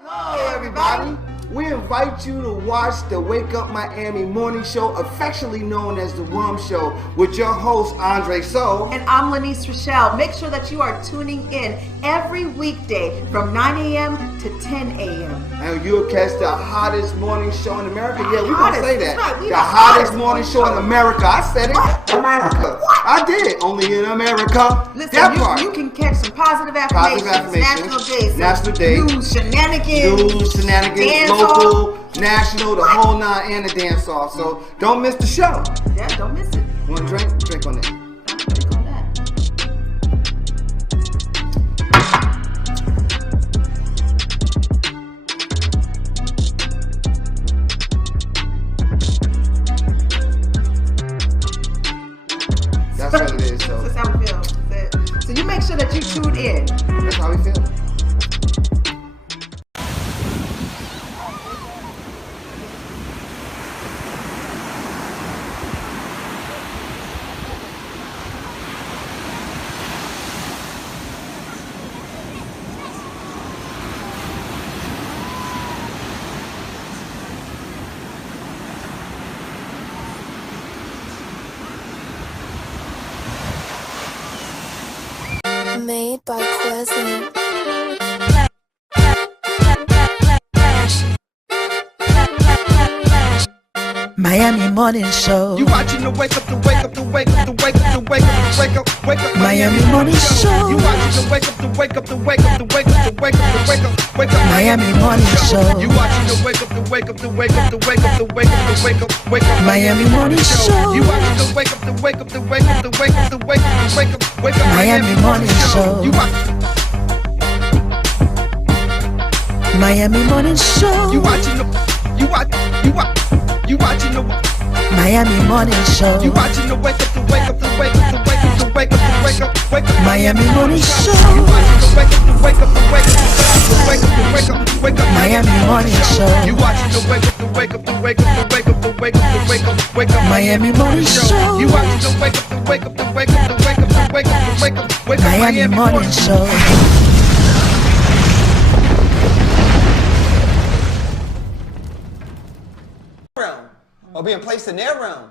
Hello, everybody. We invite you to watch the Wake Up Miami morning show, affectionately known as the WUMMS Show, with your host, Andre So. And I'm Lanice Rochelle. Make sure that you are tuning in every weekday from 9 a.m. to 10 a.m. And you'll catch the hottest morning show in America. Yeah, we're going to say that. Right, the hottest morning show in America. I said it. What? America. What? I did. Only in America. Listen, you can catch some positive affirmations. National Days. News, shenanigans. Dance Local, national, the whole nine, and the dance off. So don't miss the show. Yeah, don't miss it. Want to drink? Drink on it. Drink on that. That's what it is, though. That's how we feel. So you make sure that you tune in. That's how we feel. Made by Pleasant. Miami Morning Show. You watching the wake up, the wake up, the wake up, the wake up, the wake up, the wake up, wake up. Miami Morning Show. You watching the wake up, the wake up, the wake up, the wake up, the wake up, the wake up, wake up. Miami Morning Show. You watching the wake up, the wake up, the wake up, the wake up, the wake up, the wake up, wake up. Miami Morning Show. You watching the wake up, the wake up, the wake up, the wake up, the wake up, the wake up, wake up. Miami Morning Show. You Miami Morning Show. You watching the Miami Morning Show. You watching the wake up, the wake up, the wake up, the wake up, the wake up, the wake up, wake up. Miami Morning Show. You watching the wake up, the wake up, the wake up, the wake up, the wake up, wake up. Miami Morning Show. You watching the wake up, the wake up, the wake up, the wake up, the wake up, the wake up, wake up. Miami Morning Show. You watching the wake up, the wake up, the wake up, the wake up, the wake up, the wake up, wake up. Miami Morning Show. Or being placed in their realm.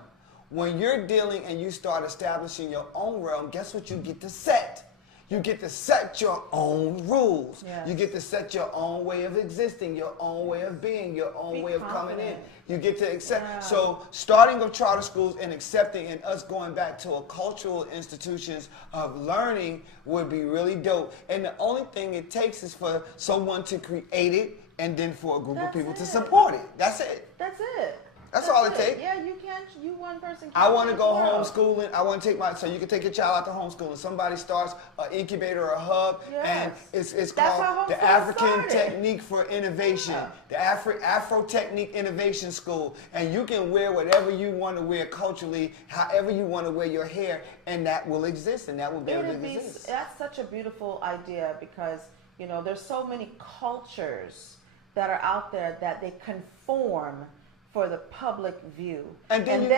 When you're dealing and you start establishing your own realm, guess what you get to set? You get to set your own rules. Yeah. You get to set your own way of existing, your own way of being, your own way of coming in. You get to accept. Yeah. So starting with charter schools and accepting and us going back to a cultural institutions of learning would be really dope. And the only thing it takes is for someone to create it and then for a group of people to support it. That's it. That's it. That's all it takes. Yeah, you can't. You one person. I want to go homeschooling. I want to take so you can take your child out to homeschooling. Somebody starts an incubator or a hub, and it's called the African Technique for Innovation, the Afro Technique Innovation School, and you can wear whatever you want to wear culturally, however you want to wear your hair, and that will exist, and that will be able to exist. That's such a beautiful idea because there's so many cultures that are out there that they conform for the public view, and then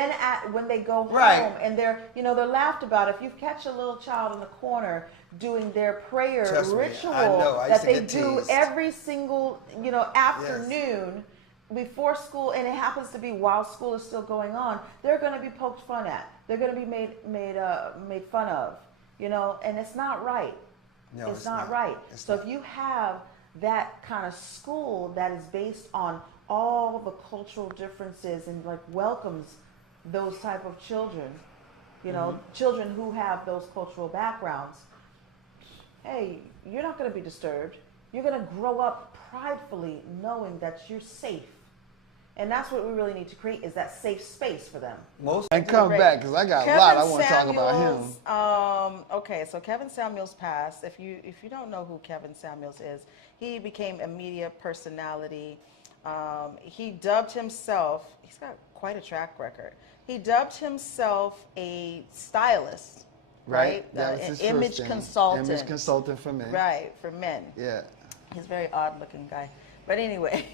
when they go home and they're laughed about. If you catch a little child in the corner doing their prayer ritual that they do every single afternoon before school, and it happens to be while school is still going on, they're going to be poked fun at. They're going to be made fun of, and it's not right. No, it's not right. So if you have that kind of school that is based on all the cultural differences and welcomes those type of children, children who have those cultural backgrounds, hey, you're not going to be disturbed. You're going to grow up pridefully knowing that you're safe. And that's what we really need to create, is that safe space for them. And come back, because I got a lot I want to talk about him. Okay, so Kevin Samuels passed. If you don't know who Kevin Samuels is, he became a media personality. He dubbed himself, he's got quite a track record. He dubbed himself a stylist, right? An image consultant. Image consultant for men. Right, for men. Yeah. He's a very odd looking guy. But anyway,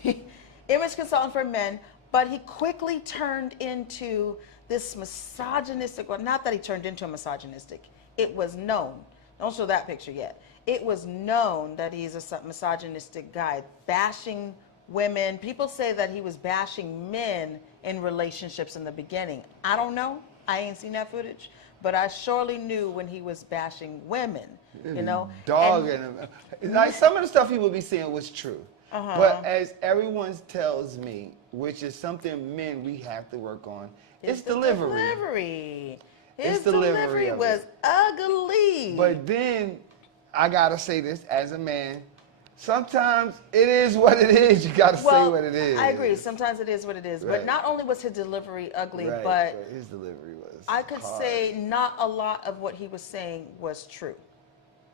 image consultant for men, but he quickly turned into this misogynistic, well, not that he turned into a misogynistic, it was known. Don't show that picture yet. it was known that he's a misogynistic guy, bashing women. People say that he was bashing men in relationships in the beginning. I don't know. I ain't seen that footage. But I surely knew when he was bashing women, you know. Dog and like some of the stuff he would be saying was true. But as everyone tells me, which is something men we have to work on, it's delivery. His delivery was ugly. But then I gotta say this as a man. Sometimes it is what it is. You gotta say what it is. I agree. Sometimes it is what it is. Right. But not only was his delivery ugly, Right, but his delivery was I could hard. say not a lot of what he was saying was true.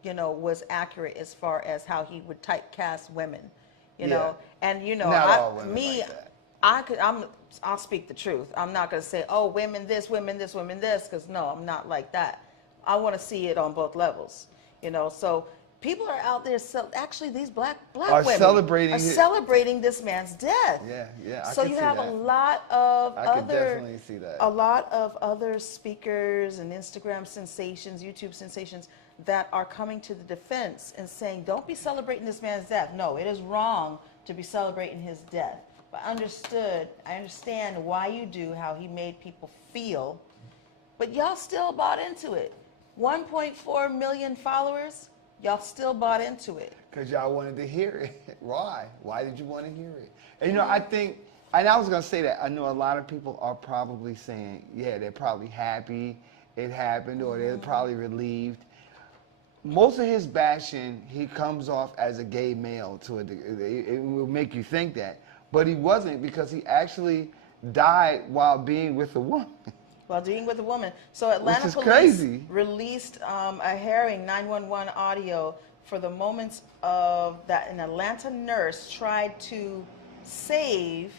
You know, was accurate as far as how he would typecast women. You know, and you know, Not all women like that. I'll speak the truth. I'm not gonna say, oh, women this, women this, women this, because no, I'm not like that. I want to see it on both levels. You know, so. People are out there. Actually, these black women are celebrating this man's death. Yeah. So you have a lot of definitely see that. A lot of other speakers and Instagram sensations, YouTube sensations that are coming to the defense and saying, "Don't be celebrating this man's death." No, it is wrong to be celebrating his death. But I understand why you do, how he made people feel, but y'all still bought into it. 1.4 million followers. Y'all still bought into it. Because y'all wanted to hear it. Why? Why did you want to hear it? And you know, I think, and I was going to say that, I know a lot of people are probably saying, yeah, they're probably happy it happened, or they're probably relieved. Most of his bashing, he comes off as a gay male to a degree. It will make you think that. But he wasn't, because he actually died while being with a woman. While dealing with a woman. So Atlanta police released a harrowing 911 audio for the moments of that an Atlanta nurse tried to save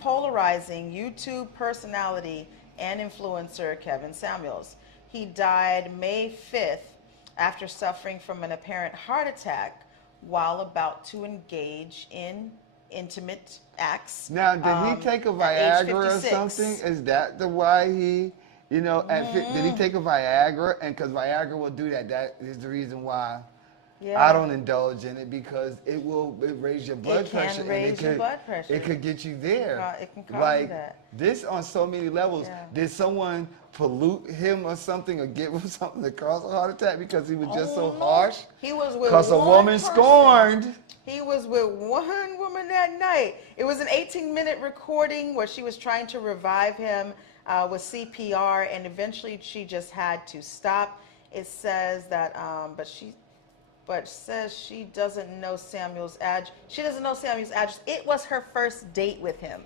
polarizing YouTube personality and influencer Kevin Samuels. He died May 5th after suffering from an apparent heart attack while about to engage in intimate acts. Now, did he take a Viagra or something? Is that the why he, you know, did he take a Viagra? And because Viagra will do that, that is the reason why I don't indulge in it, because it will raise your blood pressure. It can raise your blood pressure. It could get you there. It can cause like that. This on so many levels. Yeah. Did someone pollute him or something, or give him something to cause a heart attack because he was just so harsh? He was with because a woman scorned. He was with one woman that night. It was an 18-minute recording where she was trying to revive him with CPR, and eventually she just had to stop. It says that, but says she doesn't know Samuel's address. She doesn't know Samuel's address. It was her first date with him.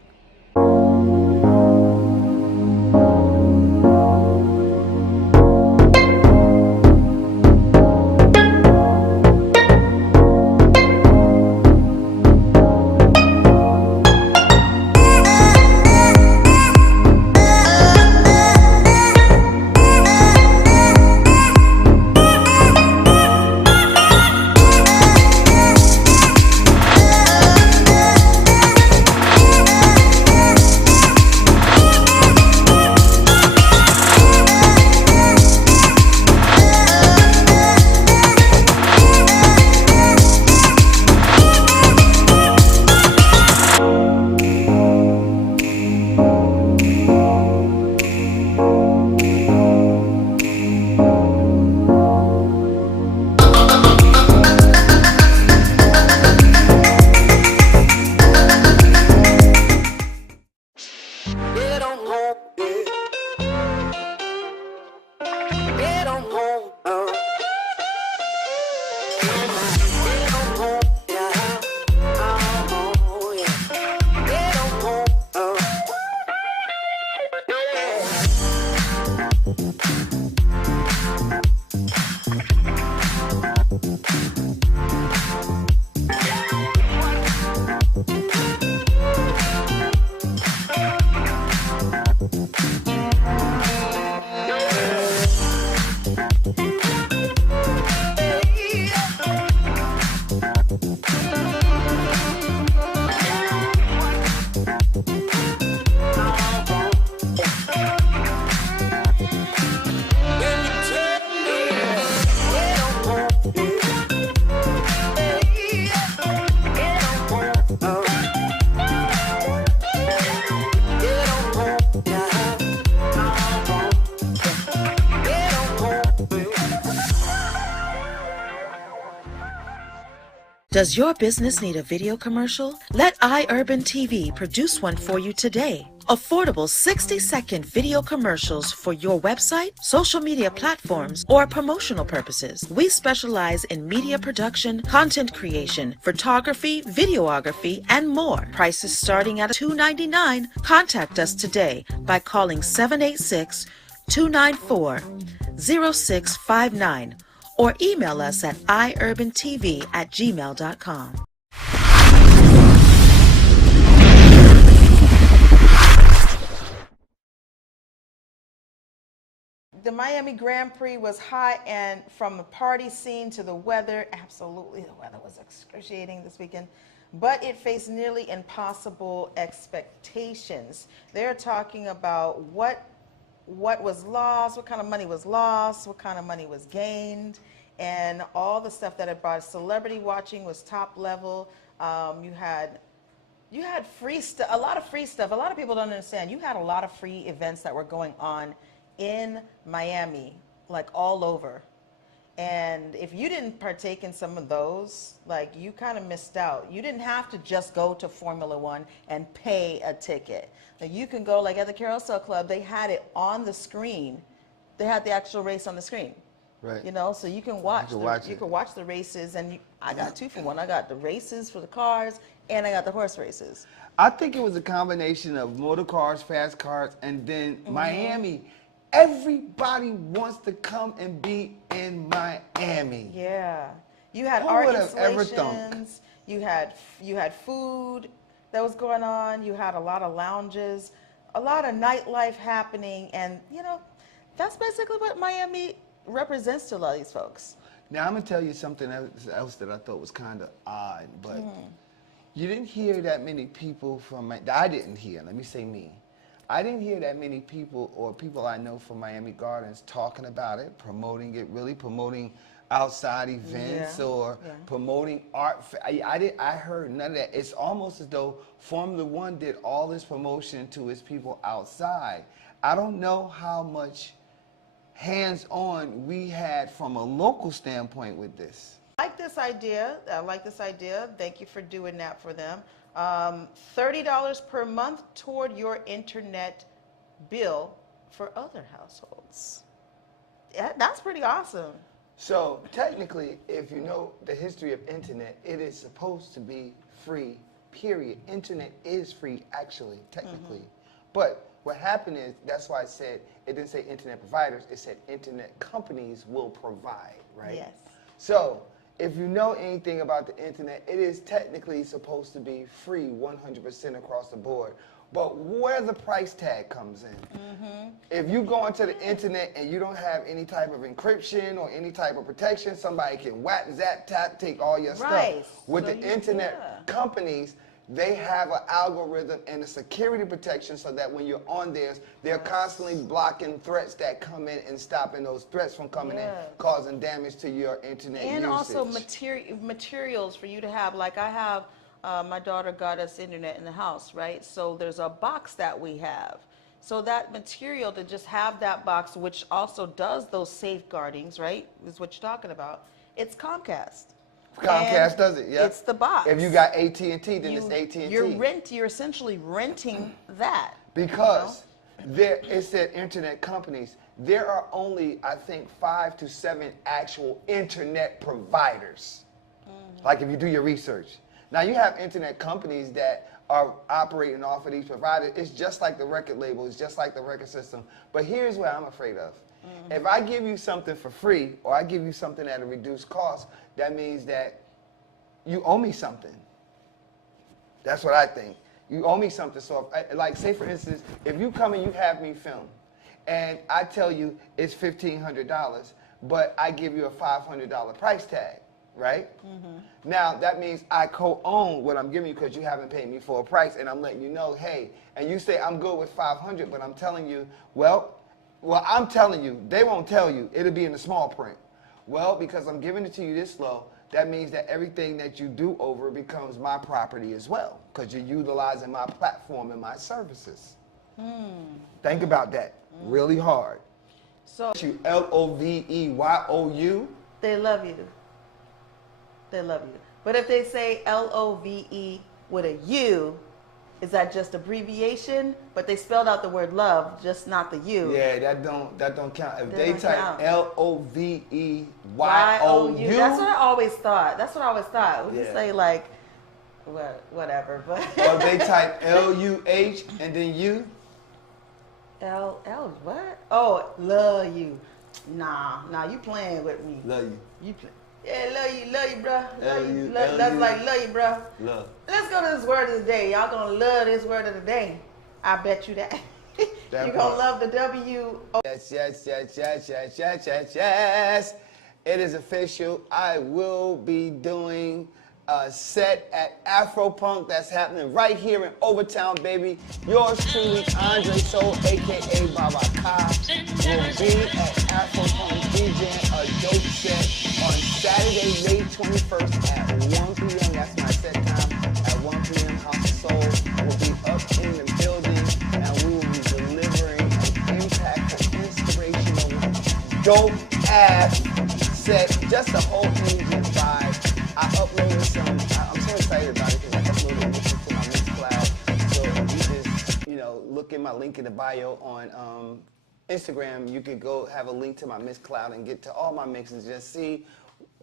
Does your business need a video commercial? Let iUrban TV produce one for you today. Affordable 60-second video commercials for your website, social media platforms, or promotional purposes. We specialize in media production, content creation, photography, videography, and more. Prices starting at $2.99. Contact us today by calling 786-294-0659 or email us at iurbantv@gmail.com. The Miami Grand Prix was hot, and from the party scene to the weather, absolutely the weather was excruciating this weekend, but it faced nearly impossible expectations. They're talking about what was lost, what kind of money was lost, what kind of money was gained, and all the stuff that it brought. Celebrity watching was top level. You had free stuff, a lot of free stuff. A lot of people don't understand. You had a lot of free events that were going on in Miami, like all over. And if you didn't partake in some of those, like, you kind of missed out. You didn't have to just go to Formula One and pay a ticket. Like, you can go, like at the Carousel Club, they had it on the screen. They had the actual race on the screen. Right. You know, so you can watch. You can watch the races, and I got 2 for 1. I got the races for the cars, and I got the horse races. I think it was a combination of motor cars, fast cars, and then Miami. Everybody wants to come and be in Miami. Yeah, you had Who art would have ever installations. You had food that was going on. You had a lot of lounges, a lot of nightlife happening, and you know, that's basically what Miami represents to a lot of these folks. Now I'm gonna tell you something else that I thought was kind of odd, but you didn't hear that many people from. I didn't hear. Let me say me. I didn't hear that many people or people I know from Miami Gardens talking about it, promoting it, really promoting outside events or promoting art. I heard none of that. It's almost as though Formula One did all this promotion to its people outside. I don't know how much hands-on we had from a local standpoint with this. I like this idea. I like this idea. Thank you for doing that for them. $30 per month toward your internet bill for other households. Yeah, that's pretty awesome. So technically, if you know the history of internet, it is supposed to be free, period. Internet is free, actually, technically. But what happened is, that's why I said, it didn't say internet providers, it said internet companies will provide, right? Yes. So, if you know anything about the internet, it is technically supposed to be free 100% across the board. But where the price tag comes in, if you go onto the internet and you don't have any type of encryption or any type of protection, somebody can whack, zap, tap, take all your stuff. With the internet companies, they have an algorithm and a security protection so that when you're on theirs, they're constantly blocking threats that come in and stopping those threats from coming in, causing damage to your internet and usage. also materials for you to have. Like I have, my daughter got us internet in the house, right? So there's a box that we have. So that material, to just have that box, which also does those safeguardings, right, is what you're talking about. It's Comcast. Comcast does it, yeah. It's the box. If you got AT&T, then it's AT&T. You're essentially renting that. Because it said internet companies. There are only, I think, 5 to 7 actual internet providers. Like if you do your research. Now you have internet companies that are operating off of these providers. It's just like the record label. It's just like the record system. But here's what I'm afraid of. If I give you something for free or I give you something at a reduced cost, that means that you owe me something. That's what I think. You owe me something. So, like, say for instance, if you come and you have me film, and I tell you it's $1,500, but I give you a $500 price tag, right? Now that means I co-own what I'm giving you because you haven't paid me for a price, and I'm letting you know, hey, and you say I'm good with 500, but I'm telling you, well, I'm telling you, they won't tell you. It'll be in the small print. Well, because I'm giving it to you this low, that means that everything that you do over becomes my property as well, because you're utilizing my platform and my services. Think about that really hard. So LOVEYOU. they love you. They love you. But if they say LOVE with a U, is that just abbreviation? But they spelled out the word love, just not the U. Yeah, that don't count. If they type LOVEYOU. That's what I always thought. We just say like, whatever. But or they type LUH and then U. L what? Oh, love you. Nah, you playing with me. Love you. You play. Yeah, love you, bro. Love you, bro. Love. Let's go to this word of the day. Y'all gonna love this word of the day. I bet you that. You're gonna love the W. Yes. It is official. I will be doing a set at Afropunk that's happening right here in Overtown, baby. Yours truly, Andre Soul, a.k.a. Baba Ka, will be at Afropunk DJing a dope set on Saturday, May 21st at 1 p.m. That's my set time. At 1 p.m., House of Soul will be up in the building, and we will be delivering an impactful, inspirational, dope-ass set, just a whole engine vibe. I uploaded some, I'm so excited about it because I uploaded this to my Mixcloud. So if you just, look in my link in the bio on Instagram, you could go have a link to my Mixcloud and get to all my mixes. Just see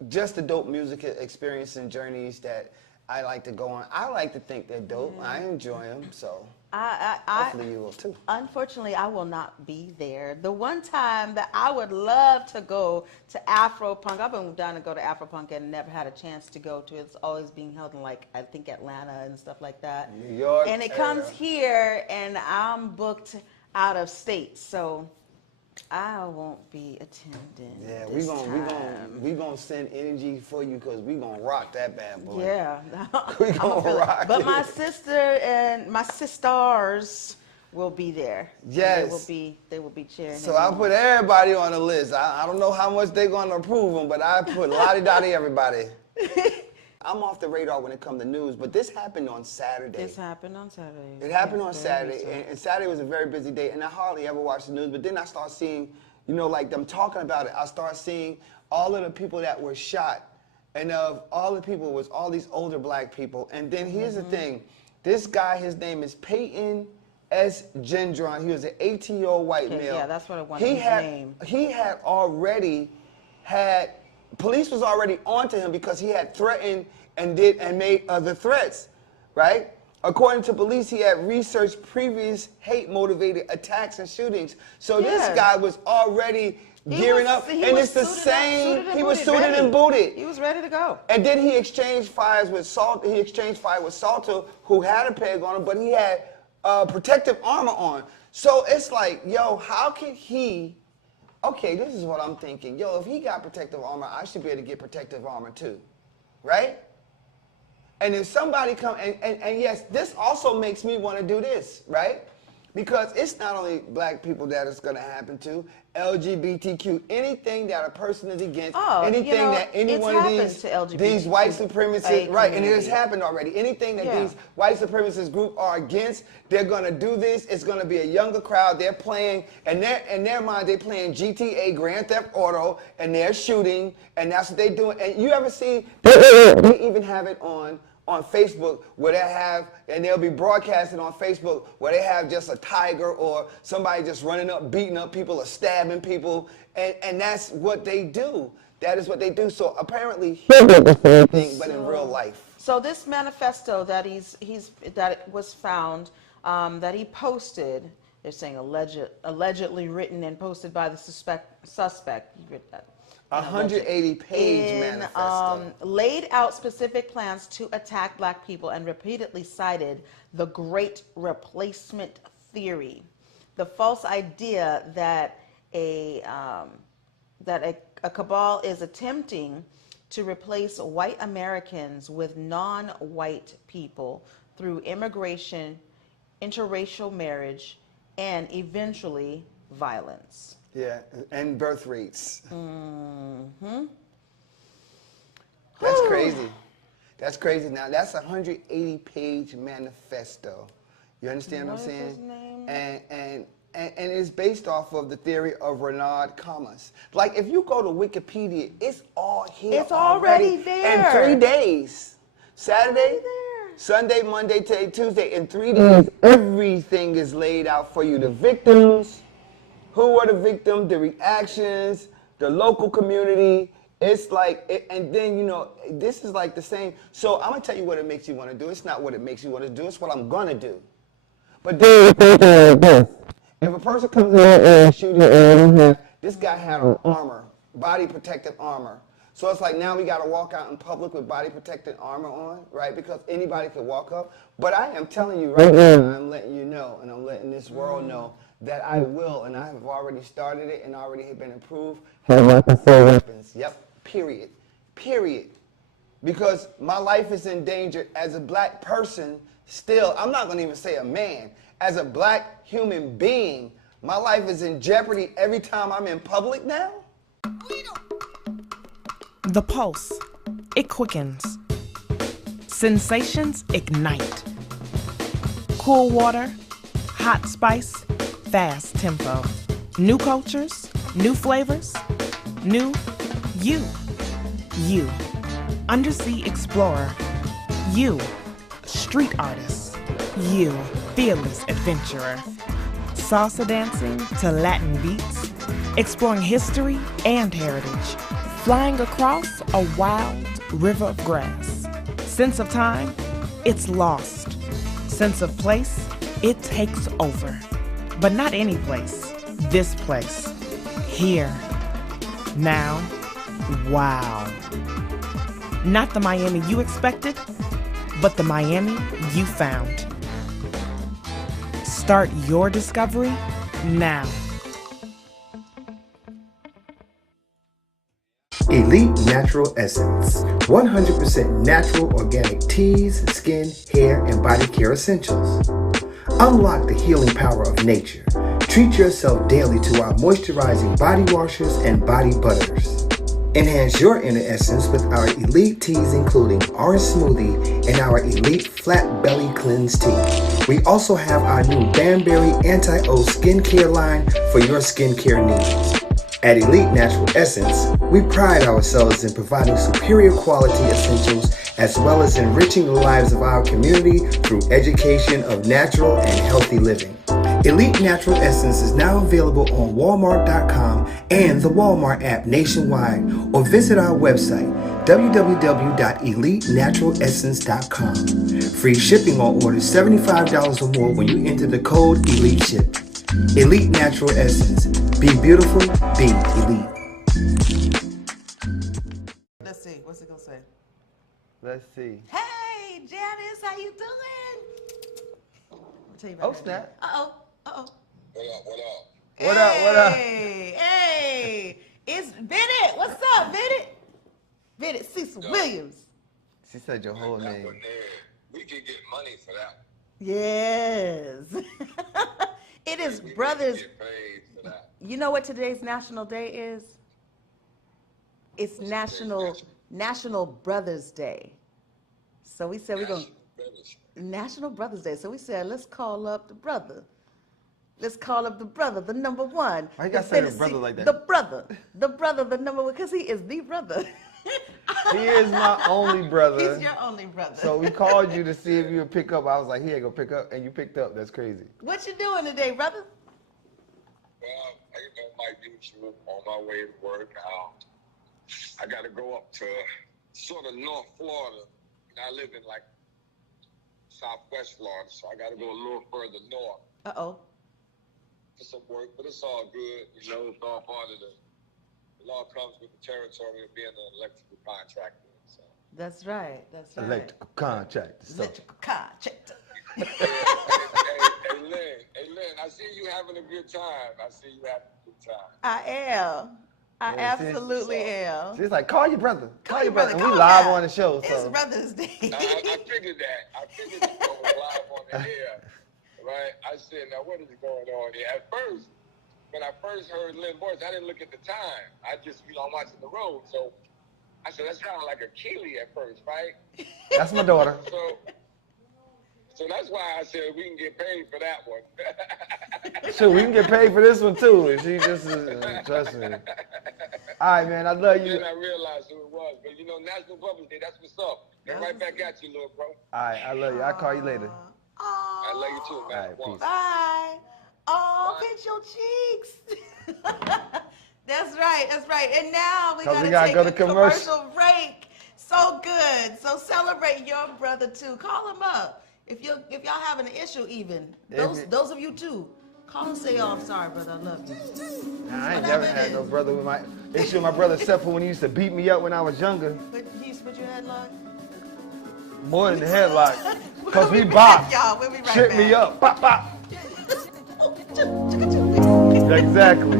just the dope music experience and journeys that I like to go on. I like to think they're dope. I enjoy them, so hopefully you will too. Unfortunately, I will not be there. The one time that I would love to go to Afropunk, I've been down to go to Afropunk and never had a chance to go to it. It's always being held in, like, I think Atlanta and stuff like that. New York. And it comes here, and I'm booked out of state, so I won't be attending. Yeah, we gonna send energy for you because we gonna rock that bad boy. Yeah, we gonna rock. But my sister and my sisters will be there. Yes, they will be cheering. So I put everybody on the list. I don't know how much they're gonna approve them, but I put lottie-dottie everybody. I'm off the radar when it comes to news, but this happened on Saturday. This happened on Saturday. It happened on Saturday, and Saturday was a very busy day, and I hardly ever watch the news, but then I start seeing, like them talking about it, I start seeing all of the people that were shot, and of all the people was all these older black people, and then here's the thing, this guy, his name is Peyton S. Gendron, he was an 18-year-old white male. Yeah, that's what I wanted his name. He had already had, police was already onto him because he had threatened and made other threats, right? According to police, he had researched previous hate-motivated attacks and shootings. So this guy was already gearing up, and it's the same. He was suited and booted. He was ready to go. And then he exchanged fires with Salter. He exchanged fire with Salter, who had a peg on him, but he had protective armor on. So it's like, yo, how can he? Okay, this is what I'm thinking. Yo, if he got protective armor, I should be able to get protective armor too, right? And if somebody come, and yes, this also makes me want to do this, right? Because it's not only black people that it's going to happen to, LGBTQ, anything that a person is against, anything that any one of these white supremacists, right, and it has happened already. Anything that these white supremacist group are against, they're going to do this. It's going to be a younger crowd. They're playing, and in their mind, they're playing GTA, Grand Theft Auto, and they're shooting, and that's what they're doing. And you ever see, they even have it on Facebook where they have, and they'll be broadcasting on Facebook where they have just a tiger or somebody just running up, beating up people or stabbing people, and that's what they do. That is what they do. So apparently he did the same thing, but in real life. So this manifesto that that was found, that he posted, they're saying allegedly written and posted by the suspect. 180-page manifesto. Laid out specific plans to attack black people and repeatedly cited the Great Replacement Theory, the false idea that a cabal is attempting to replace white Americans with non-white people through immigration, interracial marriage, and eventually violence. Yeah, and birth rates. Mm-hmm. That's crazy. That's crazy. Now, that's a 180-page manifesto. You understand what I'm saying? His name? And it's based off of the theory of Renaud Camus. Like, if you go to Wikipedia, it's all here. It's already there. In 3 days. Saturday, Sunday, Monday, Tuesday. In 3 days, everything is laid out for you. The victims, who are the victims, the reactions, the local community. It's like, and then, you know, this is like the same. So I'm going to tell you what it makes you want to do. It's not what it makes you want to do. It's what I'm going to do. But then, if a person comes in and shoots you and you have, this guy had on armor, body protective armor. So it's like now we got to walk out in public with body protective armor on, right? Because anybody could walk up. But I am telling you right now, I'm letting you know, and I'm letting this world know that I will, and I have already started it and already have been approved, have weapons. Yep, period. Period. Because my life is in danger as a black person still. I'm not going to even say a man. As a black human being, my life is in jeopardy every time I'm in public now. The pulse, it quickens. Sensations ignite. Cool water, hot spice, fast tempo. New cultures, new flavors, new you. You, undersea explorer. You, street artist. You, fearless adventurer. Salsa dancing to Latin beats, exploring history and heritage, flying across a wild river of grass. Sense of time, it's lost. Sense of place, it takes over. But not any place, this place. Here, now, wow. Not the Miami you expected, but the Miami you found. Start your discovery now. Elite Natural Essence. 100% natural organic teas, skin, hair, and body care essentials. Unlock the healing power of nature. Treat yourself daily to our moisturizing body washers and body butters. Enhance your inner essence with our elite teas including Orange Smoothie and our elite Flat Belly Cleanse Tea. We also have our new Banberry Anti-O skincare line for your skincare needs. At Elite Natural Essence, we pride ourselves in providing superior quality essentials as well as enriching the lives of our community through education of natural and healthy living. Elite Natural Essence is now available on Walmart.com and the Walmart app nationwide, or visit our website www.elitenaturalessence.com. Free shipping on orders $75 or more when you enter the code ELITESHIP. Elite Natural Essence. Be beautiful, be elite. Let's see. What's it gonna say? Let's see. Hey, Janice, how you doing? I'll tell you about Oh, that. snap. Uh-oh. What up? What up? What up? What up? Hey, it's Bennett. What's up, Bennett? Bennett Cecil Williams. She said your whole name. We can get money for that. Yes. It is We Brothers. Get paid for that. You know what today's National Day is? It's National Brothers Day. So we said we're going National Brothers Day. So we said let's call up the brother. Let's call up the brother, the number one. Why you gotta say the brother like that? The brother, the number one, because he is the brother. He is my only brother. He's your only brother. So we called you to see if you would pick up. I was like, he ain't gonna pick up, and you picked up. That's crazy. What you doing today, brother? Well, my usual on my way to work. I got to go up to sort of North Florida. And I live in like Southwest Florida, so I got to go a little further north. Uh-oh. For some work, but it's all good. You know, it's all part of it all comes with the territory of being an electrical contractor. So. That's right. That's right. Electrical contractor. So. Electrical contractor. Hey, Lynn, I see you having a good time. I am. I absolutely am. She's like, call your brother. Call your brother. And Call we live him. on the show. It's So. Brother's Day. I figured that. I figured it was live on the air. Right? I said, now what is going on here? At first, when I first heard Lynn's voice, I didn't look at the time. I just, I'm watching the road. So I said, that sounded like a Keely at first, right? That's my daughter. So that's why I said we can get paid for that one. Sure, we can get paid for this one too. If she just trust me. All right, man. I love you. Then I realized who it was. But you know, National Brothers Day, that's what's up. And right back at you, little bro. All right, I love you. I'll call you later. I love you too, man. All right, peace. Bye. Oh, pinch your cheeks. That's right. That's right. And now we gotta take go to a commercial break. So good. So celebrate your brother too. Call him up if y'all having an issue. Even those of you too. Call and say, "Oh, I'm sorry, brother. I love you." Nah, I ain't never had no brother with my issue with my brother except for when he used to beat me up when I was younger. But he used to put your headlock. More than the headlock. Cause we box. Y'all, we'll be right Shit back. me up. Bop, bop. Exactly.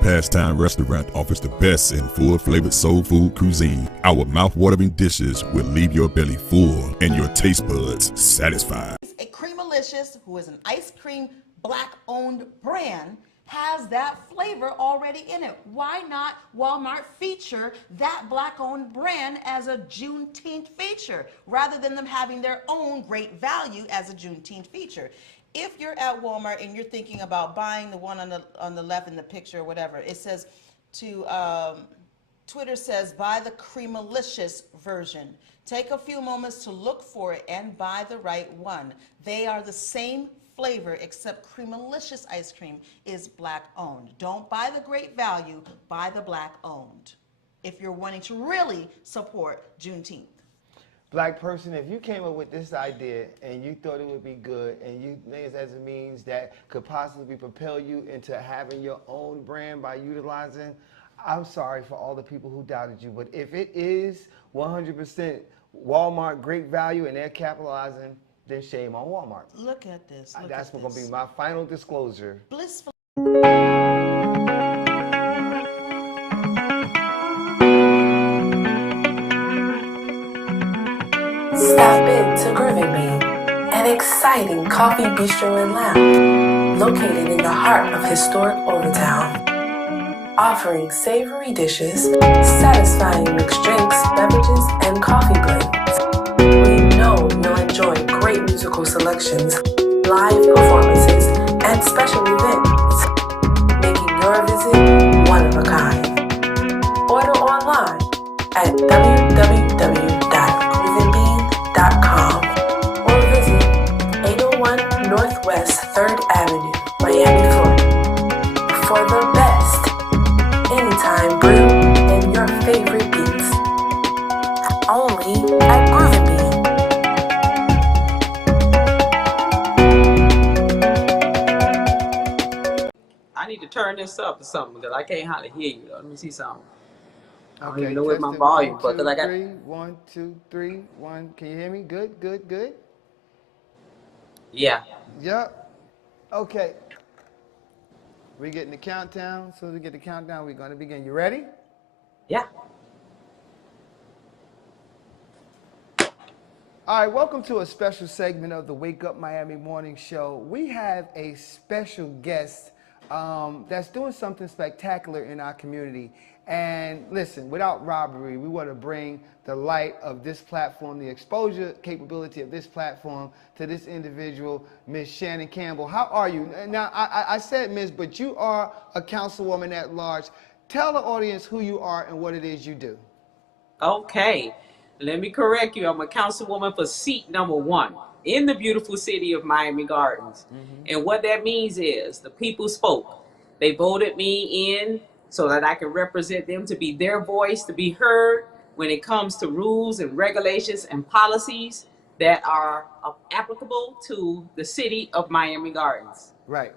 Pastime Restaurant offers the best in full-flavored soul food cuisine. Our mouth-watering dishes will leave your belly full and your taste buds satisfied. A Creamalicious, who is an ice cream black-owned brand, has that flavor already in it. Why not Walmart feature that black-owned brand as a Juneteenth feature, rather than them having their own great value as a Juneteenth feature? If you're at Walmart and you're thinking about buying the one on the left in the picture or whatever, it says Twitter says buy the Creamalicious version. Take a few moments to look for it and buy the right one. They are the same flavor, except Creamalicious ice cream is black owned. Don't buy the great value, buy the black owned, if you're wanting to really support Juneteenth. Black person, if you came up with this idea and you thought it would be good and you think it as a means that could possibly propel you into having your own brand by utilizing, I'm sorry for all the people who doubted you. But if it is 100% Walmart great value and they're capitalizing, then shame on Walmart. Look at this. That's going to be my final disclosure. Blissful. Stop in to Grooving Bean, an exciting coffee bistro and lounge located in the heart of historic Overtown. Offering savory dishes, satisfying mixed drinks, beverages, and coffee blends. We know you'll enjoy great musical selections, live performances, and special events, making your visit one of a kind. Order online at www.groovinbean.com or visit 801 Northwest 3rd Avenue, Miami, Florida, for the best anytime brew and your favorite beats. Only at Groovin' Bean. I need to turn this up or something because I can't hardly hear you. Let me see something. I don't Okay, even know where my testing, volume, 1, but 2, because I got 3, 1, 2, 3, 1. Can you hear me? Good, good, good. yeah. Yep. Okay. We're getting the countdown. As soon as we get the countdown, we're going to begin. You ready? Yeah. All right, welcome to a special segment of the Wake Up Miami Morning Show. We have a special guest that's doing something spectacular in our community. And listen, without robbery, we want to bring the light of this platform, the exposure capability of this platform to this individual, Ms. Shannon Campbell. How are you? Now, I said Ms., but you are a councilwoman at large. Tell the audience who you are and what it is you do. Okay. Let me correct you. I'm a councilwoman for seat number 1 in the beautiful city of Miami Gardens. And what that means is the people spoke. They voted me in so that I can represent them, to be their voice, to be heard when it comes to rules and regulations and policies that are applicable to the city of Miami Gardens. Right.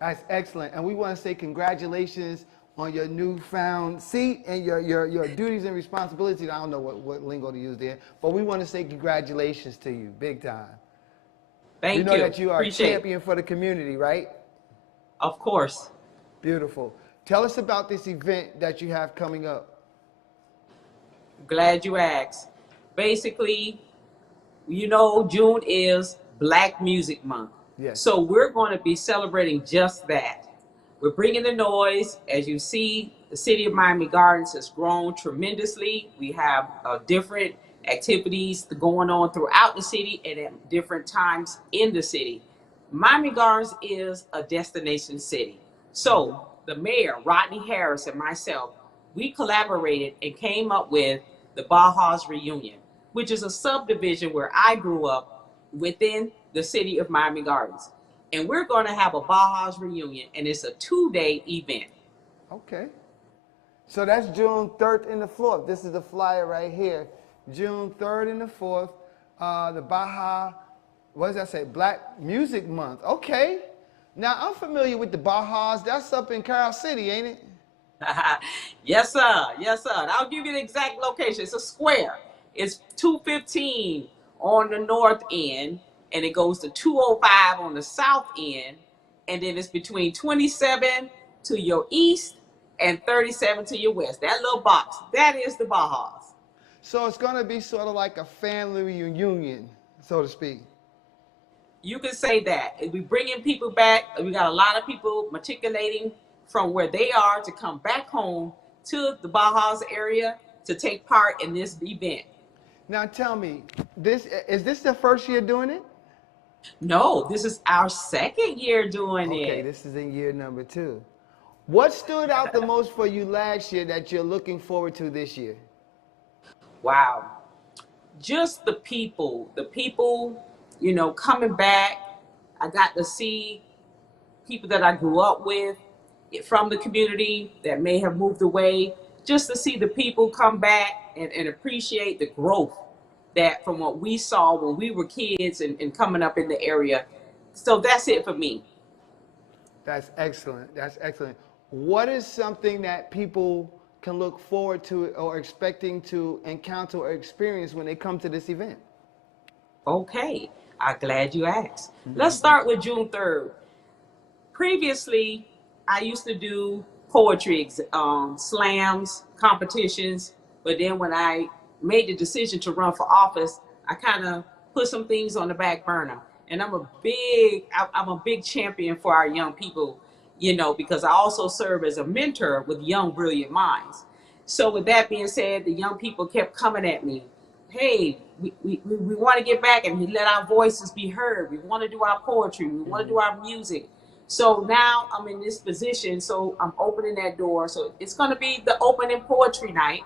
That's excellent. And we want to say congratulations on your newfound seat and your duties and responsibilities. I don't know what lingo to use there, but we want to say congratulations to you, big time. Thank you. You know that you are a Appreciate champion for the community, right? Of course. Beautiful. Tell us about this event that you have coming up. Glad you asked. Basically, you know, June is Black Music Month. Yes. So we're going to be celebrating just that. We're bringing the noise. As you see, the city of Miami Gardens has grown tremendously. We have different activities going on throughout the city and at different times in the city. Miami Gardens is a destination city. So the mayor, Rodney Harris, and myself, we collaborated and came up with the Bahas Reunion, which is a subdivision where I grew up within the city of Miami Gardens. And we're going to have a Bahas reunion, and it's a 2-day event. Okay. So that's June 3rd and the 4th. This is the flyer right here. June 3rd and the 4th, the Baja, what does that say? Black Music Month. Okay. Now, I'm familiar with the Bahas. That's up in Carol City, ain't it? Yes, sir. Yes, sir. And I'll give you the exact location. It's a square. It's 215 on the north end, and it goes to 205 on the south end, and then it's between 27 to your east and 37 to your west. That little box, that is the Bahas. So it's going to be sort of like a family reunion, so to speak. You can say that. We bringing people back. We got a lot of people matriculating from where they are to come back home to the Bahas area to take part in this event. Now tell me, is this the first year doing it? No, this is our second year doing it. Okay, this is in year number 2. What stood out the most for you last year that you're looking forward to this year? Wow. Just the people, you know, coming back. I got to see people that I grew up with from the community that may have moved away, just to see the people come back and appreciate the growth that from what we saw when we were kids and coming up in the area. So that's it for me. That's excellent. That's excellent. What is something that people can look forward to or expecting to encounter or experience when they come to this event? Okay, I'm glad you asked. Let's start with June 3rd. Previously, I used to do poetry slams, competitions, but then when I made the decision to run for office, I kind of put some things on the back burner. And I'm a big champion for our young people, you know, because I also serve as a mentor with young, brilliant minds. So with that being said, the young people kept coming at me. Hey, we want to get back and let our voices be heard. We want to do our poetry. We want to do our music. So now I'm in this position, so I'm opening that door. So it's going to be the opening poetry night,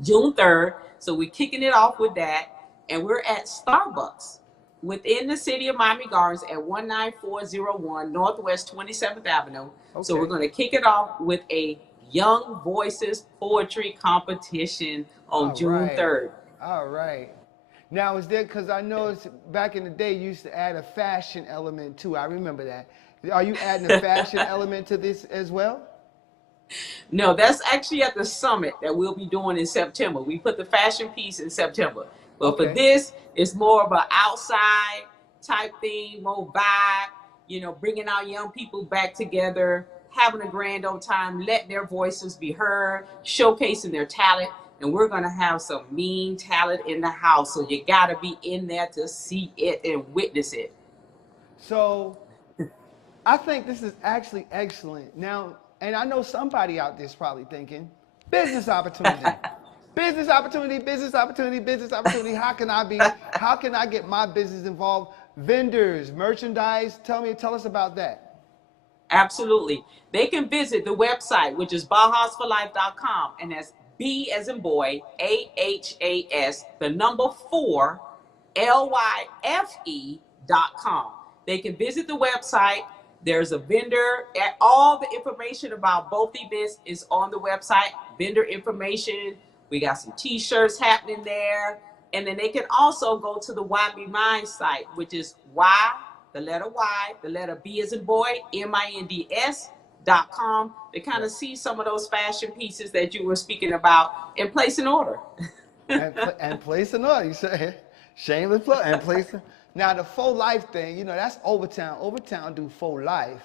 June 3rd. So we're kicking it off with that. And we're at Starbucks within the city of Miami Gardens at 19401 Northwest 27th Avenue. Okay. So we're going to kick it off with a Young Voices Poetry Competition on June 3rd. All right. Now, is there, because I know back in the day, you used to add a fashion element too. I remember that. Are you adding a fashion element to this as well? No, that's actually at the summit that we'll be doing in September. We put the fashion piece in September. But for this, it's more of an outside type thing, more vibe, you know, bringing our young people back together, having a grand old time, letting their voices be heard, showcasing their talent. And we're going to have some mean talent in the house. So you got to be in there to see it and witness it. So I think this is actually excellent. Now, and I know somebody out there is probably thinking, business opportunity. Business opportunity, business opportunity, business opportunity. How can I get my business involved? Vendors, merchandise. Tell us about that. Absolutely. They can visit the website, which is bahasforlife.com, and that's B as in boy, AHAS, the number 4, LYFE.com. They can visit the website. There's a vendor. All the information about both events is on the website. Vendor information. We got some t-shirts happening there. And then they can also go to the YB Mind site, which is Y, the letter Y, the letter B as in boy, MINDS.com. To kind of see some of those fashion pieces that you were speaking about and place an order. and place an order. You say, shameless plug. And place. Now the faux life thing, you know, that's Overtown. Overtown do faux life.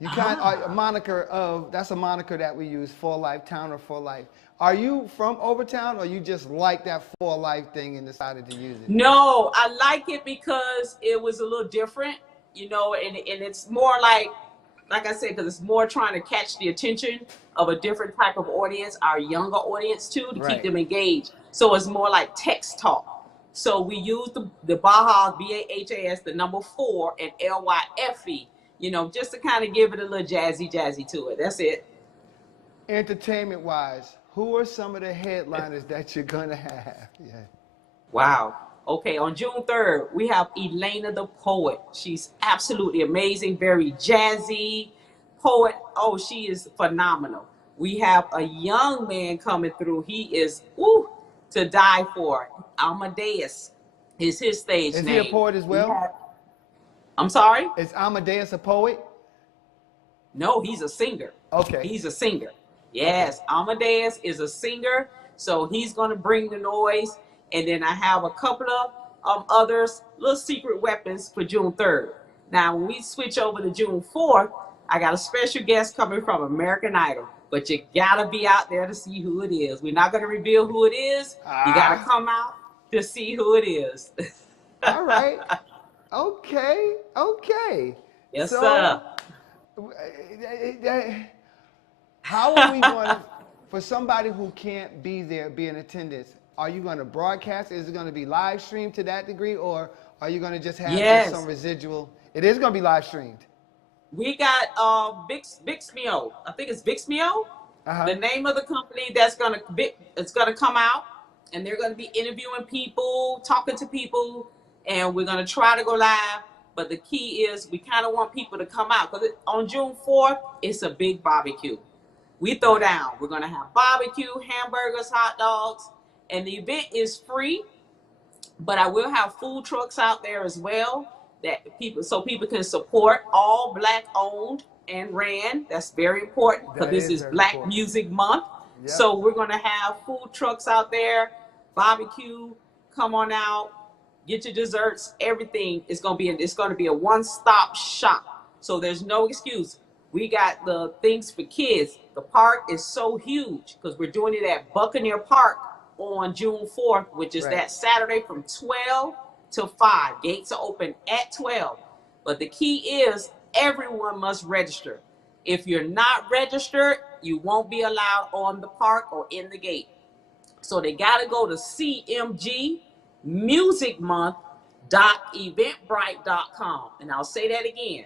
You kind a moniker of, that's a moniker that we use, for life, town or for life. Are you from Overtown, or you just like that for life thing and decided to use it? No, I like it because it was a little different, you know, and it's more like I said, because it's more trying to catch the attention of a different type of audience, our younger audience too, to keep them engaged. So it's more like text talk. So we use the Bahas, BAHAS, the number 4, and LYFE, you know, just to kind of give it a little jazzy to it. That's it. Entertainment-wise, who are some of the headliners that you're going to have? Yeah. Wow. Okay, on June 3rd, we have Elena the Poet. She's absolutely amazing, very jazzy poet. Oh, she is phenomenal. We have a young man coming through. He is, to die for. Amadeus is his stage name. Is he a poet as well? I'm sorry? Is Amadeus a poet? No, he's a singer. Okay. He's a singer. Yes, Amadeus is a singer, so he's going to bring the noise. And then I have a couple of others, little secret weapons for June 3rd. Now, when we switch over to June 4th, I got a special guest coming from American Idol. But you got to be out there to see who it is. We're not going to reveal who it is. You got to come out to see who it is. All right. Okay. Yes, sir. How are we going to, for somebody who can't be there, be in attendance, are you going to broadcast? Is it going to be live streamed to that degree, or are you going to just have some residual? It is going to be live streamed. We got Bixmio. I think it's Bixmio. The name of the company that's gonna come out, and they're gonna be interviewing people, talking to people, and we're gonna try to go live. But the key is we kind of want people to come out, because on June 4th it's a big barbecue. We throw down. We're gonna have barbecue, hamburgers, hot dogs, and the event is free. But I will have food trucks out there as well, so people can support, all Black owned and ran. That's very important, because this is Black Music Month. Yep. So we're going to have food trucks out there, barbecue. Come on out, get your desserts, everything. It's going to be a one-stop shop. So there's no excuse. We got the things for kids. The park is so huge because we're doing it at Buccaneer Park on June 4th, which is that Saturday from 12 to 5. Gates are open at 12. But the key is everyone must register. If you're not registered, you won't be allowed on the park or in the gate. So they got to go to cmgmusicmonth.eventbrite.com. And I'll say that again.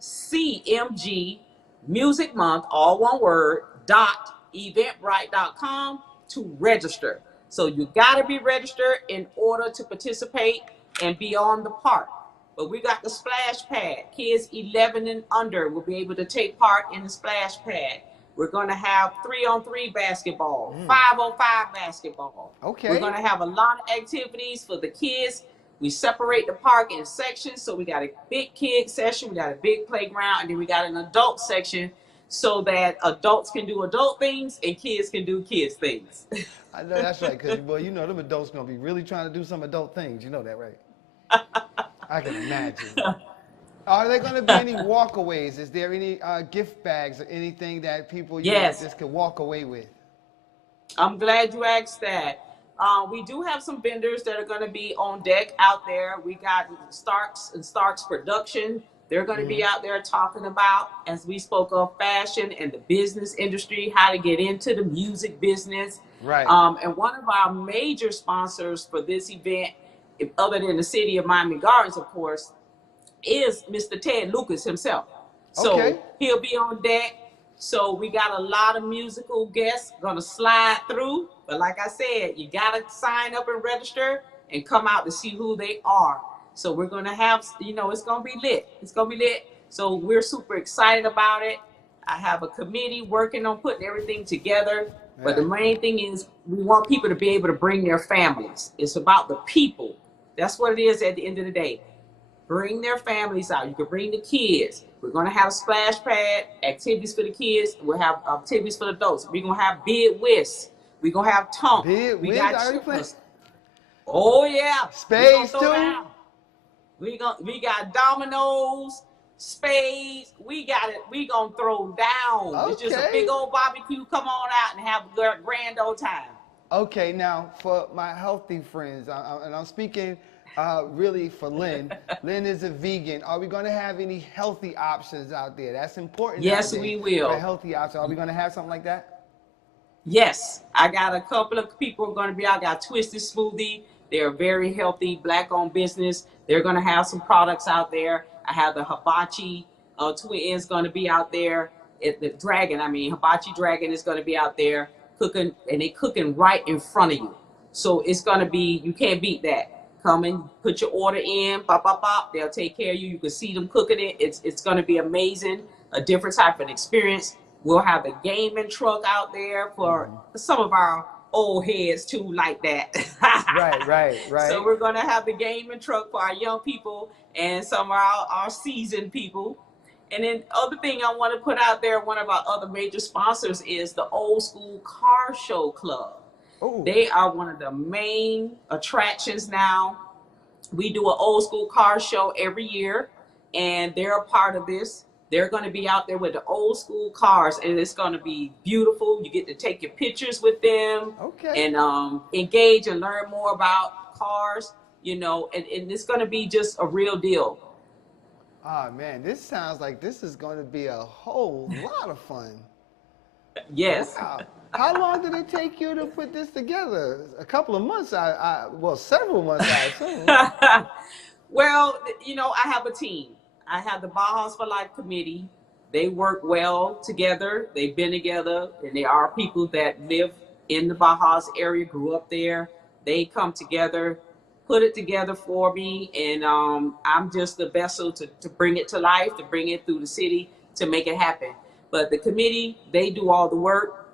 CMG Music Month, all one word, .eventbrite.com to register. So you got to be registered in order to participate and be on the park. But we got the splash pad. Kids 11 and under will be able to take part in the splash pad. We're going to have 3-on-3 basketball, 5-on-5 basketball. Okay. We're going to have a lot of activities for the kids. We separate the park in sections. So we got a big kid section, we got a big playground, and then we got an adult section so that adults can do adult things and kids can do kids things. I know that's right, because, well, you know, them adults going to be really trying to do some adult things. You know that, right? I can imagine. Are there going to be any walkaways? Is there any gift bags or anything that people just can walk away with? I'm glad you asked that. We do have some vendors that are going to be on deck out there. We got Starks and Starks Production. They're going to be out there talking about, as we spoke of, fashion and the business industry, how to get into the music business. Right. And one of our major sponsors for this event, other than the city of Miami Gardens, of course, is Mr. Ted Lucas himself. So he'll be on deck. So we got a lot of musical guests going to slide through. But like I said, you got to sign up and register and come out to see who they are. So we're going to have, you know, it's going to be lit. It's going to be lit. So we're super excited about it. I have a committee working on putting everything together. But the main thing is we want people to be able to bring their families. It's about the people. That's what it is at the end of the day. Bring their families out. You can bring the kids. We're going to have splash pad activities for the kids. We'll have activities for the adults. We're going to have bid whist. We're going to have tonk. We got strippers. Oh yeah. Spades too. Down. We got dominoes, spades. We got it. We gonna throw down. Okay. It's just a big old barbecue. Come on out and have a grand old time. Okay, now for my healthy friends, and I'm speaking really for Lynn. Lynn is a vegan. Are we going to have any healthy options out there? That's important. Yes, we will. For healthy options. Are we going to have something like that? Yes, I got a couple of people who are going to be out. I got Twisted Smoothie. They're very healthy, black-owned business. They're going to have some products out there. I have the Hibachi twins going to be out there. The Dragon, Hibachi Dragon is going to be out there cooking, and they're cooking right in front of you. So it's going to be, you can't beat that. Come and put your order in, bop, bop, bop. They'll take care of you. You can see them cooking it. It's going to be amazing, a different type of experience. We'll have the gaming truck out there for some of our old heads too, like that. Right. So we're going to have the gaming truck for our young people and some of our seasoned people. And then other thing I want to put out there, one of our other major sponsors is the Old School Car Show Club. Ooh. They are one of the main attractions now. We do an old school car show every year, and they're a part of this. They're going to be out there with the old school cars, and it's going to be beautiful. You get to take your pictures with them, and engage and learn more about cars, and it's going to be just a real deal. Oh, man, this sounds like this is going to be a whole lot of fun. Yes. Wow. How long did it take you to put this together? A couple of months, several months, I assume. Well, I have a team. I have the Bahas for Life committee. They work well together. They've been together, and they are people that live in the Bahas area, grew up there. They come together, put it together for me, and I'm just the vessel to bring it to life, to bring it through the city, to make it happen. But the committee, they do all the work.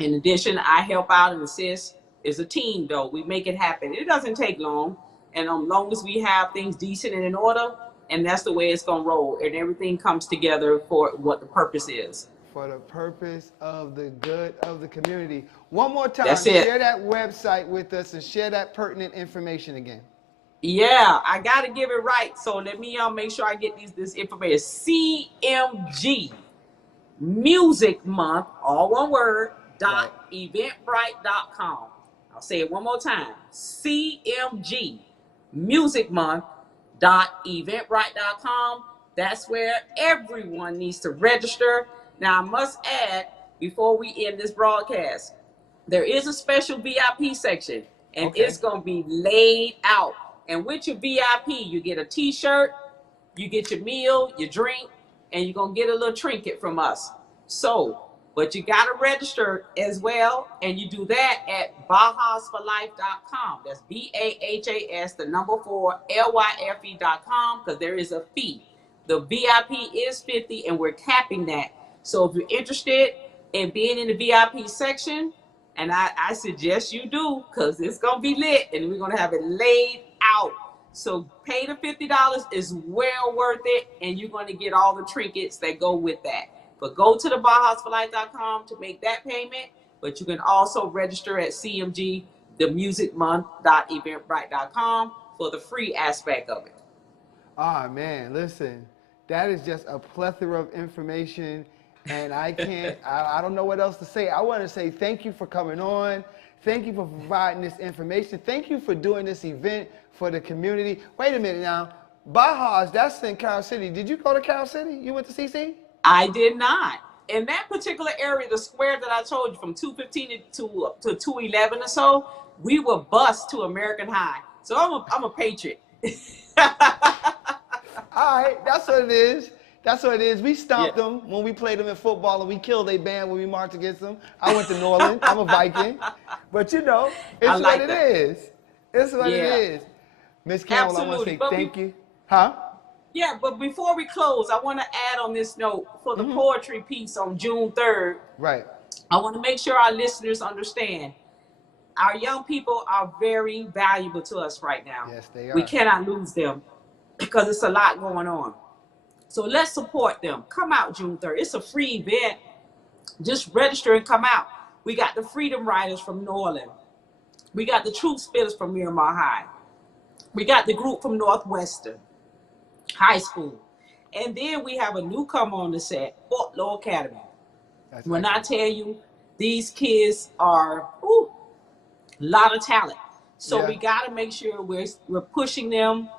In addition, I help out and assist. It's a team, though. We make it happen. It doesn't take long, and as long as we have things decent and in order, and that's the way it's going to roll. And everything comes together for what the purpose is. For the purpose of the good of the community. One more time, that's it. Share that website with us and share that pertinent information again. Yeah, I got to give it right. So let me make sure I get this information. CMG Music Month, all one word, .eventbrite.com. I'll say it one more time. CMG Music Month. .eventbrite.com. That's where everyone needs to register. Now, I must add, before we end this broadcast, there is a special VIP section, and it's going to be laid out. And with your VIP, you get a t-shirt, you get your meal, your drink, and you're going to get a little trinket from us. So, but you got to register as well, and you do that at bahasforlife.com. That's BAHAS, the number 4, LYFE.com, because there is a fee. The VIP is $50, and we're capping that. So if you're interested in being in the VIP section, and I suggest you do, because it's going to be lit, and we're going to have it laid out. So pay the $50 is well worth it, and you're going to get all the trinkets that go with that. But go to the bahasforlife.com to make that payment. But you can also register at CMG, themusicmonth.eventbrite.com for the free aspect of it. Ah, man, listen, that is just a plethora of information, and I don't know what else to say. I want to say thank you for coming on. Thank you for providing this information. Thank you for doing this event for the community. Wait a minute now. Bahas, that's in Carol City. Did you go to Carol City? You went to CC? I did not. In that particular area, the square that I told you, from 215 to 211 or so, we were bused to American High. So I'm a patriot. All right, that's what it is. That's what it is. We stomped them when we played them in football, and we killed their band when we marched against them. I went to New Orleans. I'm a Viking. But it's what it is. It's what it is. Miss Campbell, I want to say thank you. Huh? Yeah, but before we close, I want to add on this note for the poetry piece on June 3rd. Right. I want to make sure our listeners understand our young people are very valuable to us right now. Yes, they are. We cannot lose them because it's a lot going on. So let's support them. Come out June 3rd. It's a free event. Just register and come out. We got the Freedom Riders from New Orleans. We got the Truth Spitters from Miramar High. We got the group from Northwestern High School. And then we have a newcomer on the set, Fort Law Academy. When I tell you, these kids are a lot of talent. So we got to make sure we're pushing them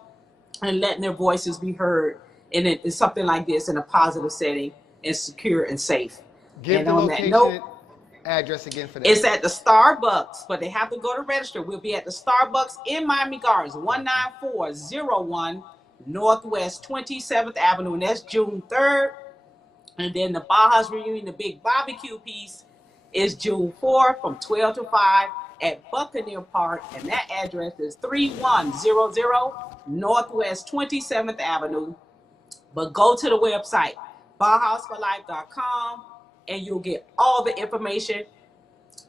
and letting their voices be heard. And it's something like this in a positive setting and secure and safe. Give and the on location, that note, address again for that. it's at the Starbucks, but they have to go to register. We'll be at the Starbucks in Miami Gardens, 19401 Northwest 27th Avenue, and that's June 3rd. And then the Bahas reunion, the big barbecue piece, is June 4th from 12 to 5 at Buccaneer Park, and that address is 3100 Northwest 27th Avenue. But go to the website, bahasforlife.com, and you'll get all the information.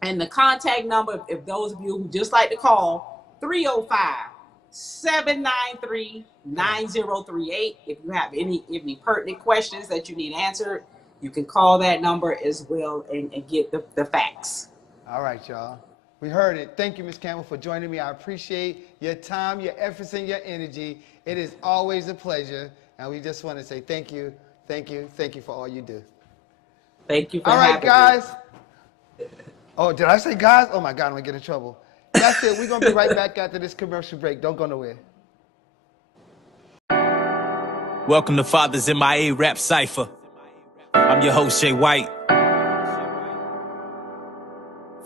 And the contact number, if those of you who just like to call, 305-793-9038. If you have any pertinent questions that you need answered, you can call that number as well and get the facts. All right, y'all. We heard it. Thank you, Ms. Campbell, for joining me. I appreciate your time, your efforts, and your energy. It is always a pleasure. And we just want to say thank you, thank you, thank you for all you do. Thank you for having me. All right, guys. Me. Oh, did I say guys? Oh, my God, I'm going to get in trouble. That's it. We're going to be right back after this commercial break. Don't go nowhere. Welcome to Fathers MIA Rap Cypher. I'm your host, Jay White.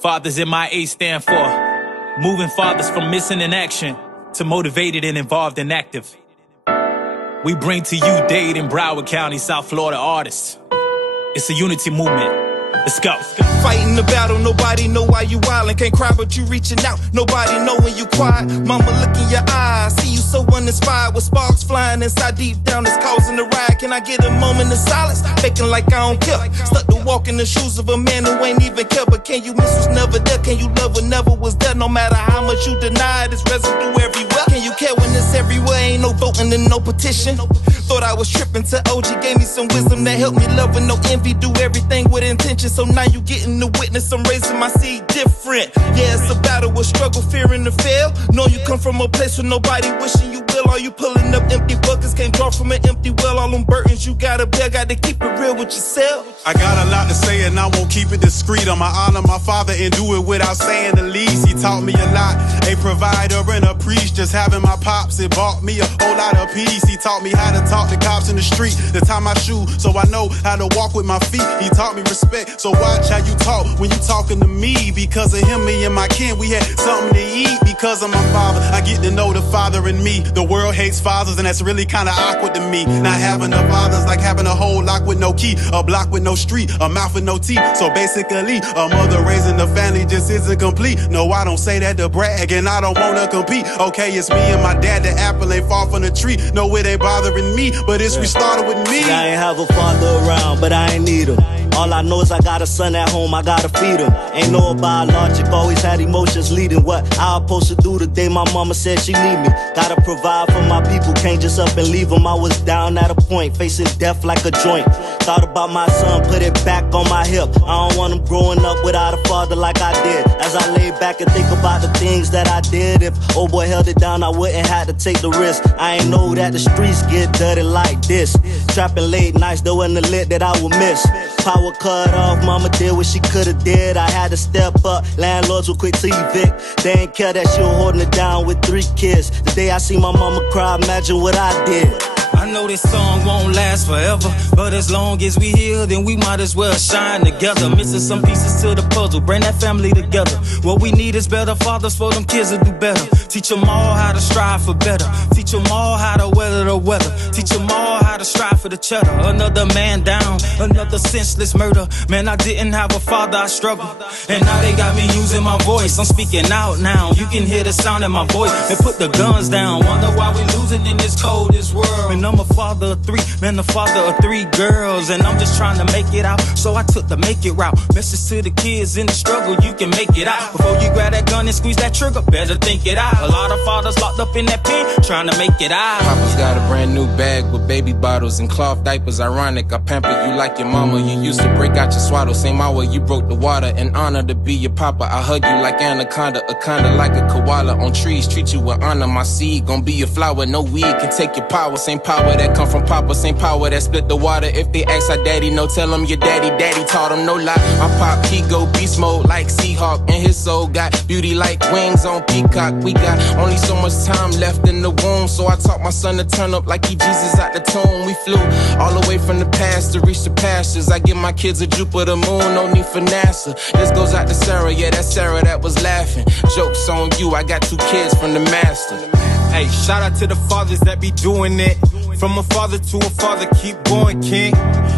Fathers MIA stand for moving fathers from missing in action to motivated and involved and active. We bring to you Dade and Broward County, South Florida artists. It's a unity movement. Let's go. Fighting the battle, nobody know why you wildin'. Can't cry, but you reaching out. Nobody know when you quiet. Mama, look in your eyes. See you so uninspired with sparks flying inside deep down. It's causing the riot. Can I get a moment of silence? Faking like I don't care. Stuck to walk in the shoes of a man who ain't even care. But can you miss what's never there? Can you love what never was there? No matter how much you deny, there's residue everywhere. Can you care when it's everywhere? Ain't no voting and no petition. Thought I was tripping till OG gave me some wisdom that helped me love with no envy. Do everything with intention. So now you getting the witness. I'm raising my seed different. Yeah, it's a battle with struggle, fearing to fail. Know you come from a place where nobody wishing you will. Are you pulling up empty buckets? Can't draw from an empty well. All them burdens you gotta bear. Gotta keep it real with yourself. I got a lot to say and I won't keep it discreet. I'ma honor my father and do it without saying the least. He taught me a lot, a provider and a priest. Just having my pops, it bought me a whole lot of peace. He taught me how to talk to cops in the street, to tie my shoe so I know how to walk with my feet. He taught me respect, so watch how you talk when you talking to me. Because of him, me and my kin, we had something to eat. Because of my father, I get to know the father in me. The world hates fathers and that's really kinda awkward to me. Not having a father's like having a whole lock with no key, a block with no street, a mouth with no teeth. So basically, a mother raising a family just isn't complete. No, I don't say that to brag and I don't wanna compete. Okay, it's me and my dad, the apple ain't far from the tree. No, it ain't bothering me, but it's restarted with me. See, I ain't have a father around, but I ain't need him. All I know is I got a son at home, I gotta feed him. Ain't no biologic, always had emotions leading. What I supposed to do the day my mama said she need me? Gotta provide for my people, can't just up and leave them. I was down at a point, facing death like a joint. Thought about my son, put it back on my hip. I don't want him growing up without a father like I did. As I lay back and think about the things that I did, if old boy held it down, I wouldn't have to take the risk. I ain't know that the streets get dirty like this. Trapping late nights, there wasn't a lit that I would miss. Power cut off, mama did what she could've did. I had to step up, landlords were quick to evict. They ain't care that she was holding it down with 3 kids. The day I see my mama cry, imagine what I did. I know this song won't last forever, but as long as we here, then we might as well shine together. Missing some pieces to the puzzle, bring that family together. What we need is better fathers for them kids to do better. Teach them all how to strive for better. Teach them all how to weather the weather. Teach them all how to strive for the cheddar. Another man down, another senseless murder. Man, I didn't have a father, I struggled. And now they got me using my voice. I'm speaking out now. You can hear the sound in my voice. And put the guns down. Wonder why we losing in this coldest world. And I'm a father of 3, man, the father of 3 girls. And I'm just trying to make it out, so I took the make it route. Message to the kids in the struggle, you can make it out. Before you grab that gun and squeeze that trigger, better think it out. A lot of fathers locked up in that pen, trying to make it out. Papa's got a brand new bag with baby bottles and cloth diapers. Ironic, I pamper you like your mama. You used to break out your swaddle, same hour you broke the water. An honor to be your papa. I hug you like anaconda, a kinda like a koala on trees. Treat you with honor. My seed gon' be a flower. No weed can take your power. Same power that come from papa, same power that split the water. If they ask our daddy, no, tell them your daddy. Daddy taught him no lie. My pop, he go beast mode like Seahawk, and his soul got beauty like wings on peacock. We got only so much time left in the womb, so I taught my son to turn up like he Jesus out the tomb. We flew all the way from the past to reach the pastures. I give my kids a Jupiter moon, no need for NASA. This goes out to Sarah, yeah, that's Sarah that was laughing. Jokes on you, I got 2 kids from the master. Hey, shout out to the fathers that be doing it. From a father to a father, keep going, king.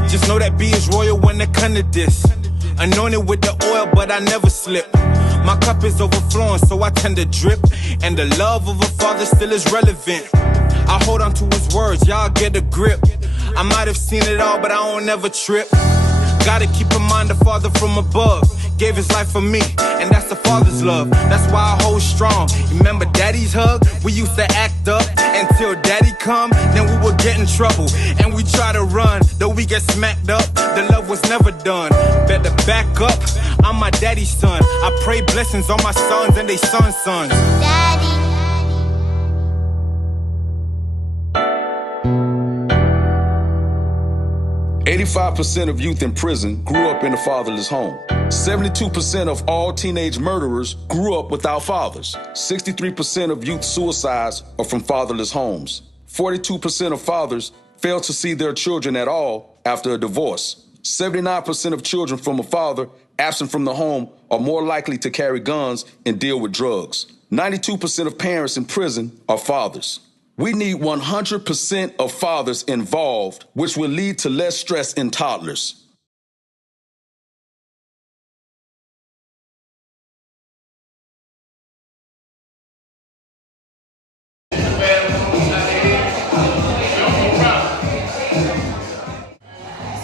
Just know that B is royal when it come to this. Anointed with the oil, but I never slip. My cup is overflowing, so I tend to drip. And the love of a father still is relevant. I hold on to his words, y'all get a grip. I might have seen it all, but I don't ever trip. Gotta keep in mind the father from above gave his life for me, and that's the father's love. That's why I hold strong. Remember daddy's hug? We used to act up until daddy come, then we would get in trouble. And we try to run, though we get smacked up. The love was never done. Better back up. I'm my daddy's son. I pray blessings on my sons and they sons' sons. Daddy. 85% of youth in prison grew up in a fatherless home. 72% of all teenage murderers grew up without fathers. 63% of youth suicides are from fatherless homes. 42% of fathers fail to see their children at all after a divorce. 79% of children from a father absent from the home are more likely to carry guns and deal with drugs. 92% of parents in prison are fathers. We need 100% of fathers involved, which will lead to less stress in toddlers.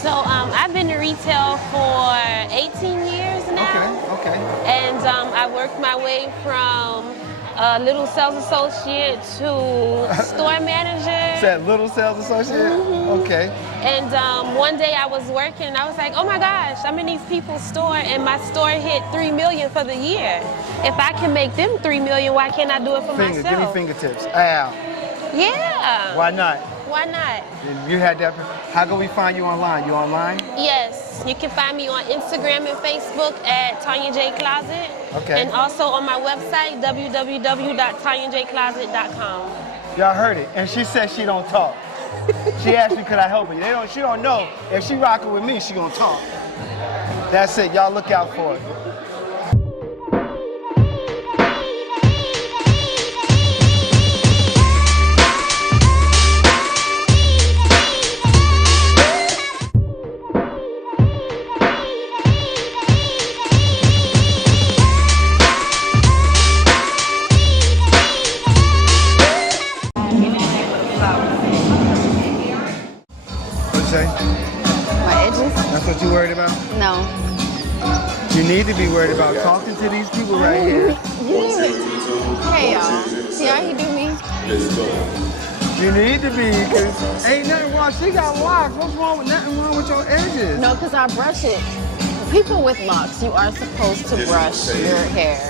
So I've been in retail for 18 years now. Okay. And I worked my way from little sales associate to store manager. Said little sales associate? Mm-hmm. Okay. And one day I was working and I was like, oh my gosh, I'm in these people's store and my store hit $3 million for the year. If I can make them $3 million, why can't I do it for myself? Give me fingertips. Ow. Yeah. Why not? Why not? You had that. How can we find you online? You online? Yes. You can find me on Instagram and Facebook at Tanya J Closet. Okay. And also on my website, www.tanyajcloset.com. Y'all heard it. And she said she don't talk. She asked me, could I help her? She don't know. If she rocking with me, she gonna talk. That's it. Y'all look out for it. My edges? That's what you worried about? No. You need to be worried about talking to these people right here. Hey y'all. See how he do me? You need to be, because ain't nothing wrong. She got locks. What's wrong with nothing wrong with your edges? No, because I brush it. People with locks, you are supposed to brush your hair.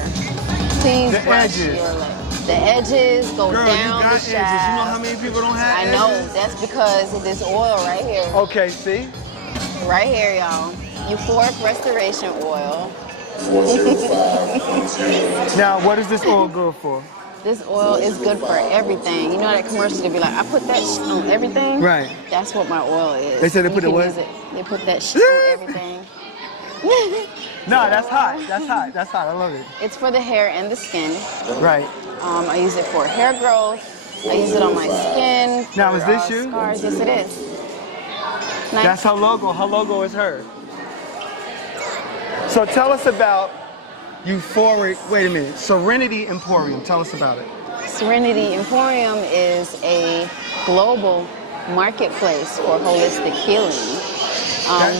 Please brush your legs. The edges go down the shaft. You know how many people don't have edges? I know. That's because of this oil right here. Okay, see? Right here, y'all. Euphoric Restoration Oil. Now, what is this oil good for? This oil is good for everything. You know that commercial, they be like, I put that on everything? Right. That's what my oil is. They said they put it what? They put that shit on everything. No, that's hot. That's hot. That's hot. I love it. It's for the hair and the skin. Right. I use it for hair growth. I use it on my skin. Now, is this you? Scars. Yes, it is. Nice. That's her logo. Her logo is her. So tell us about Euphoric, wait a minute, Serenity Emporium. Tell us about it. Serenity Emporium is a global marketplace for holistic healing.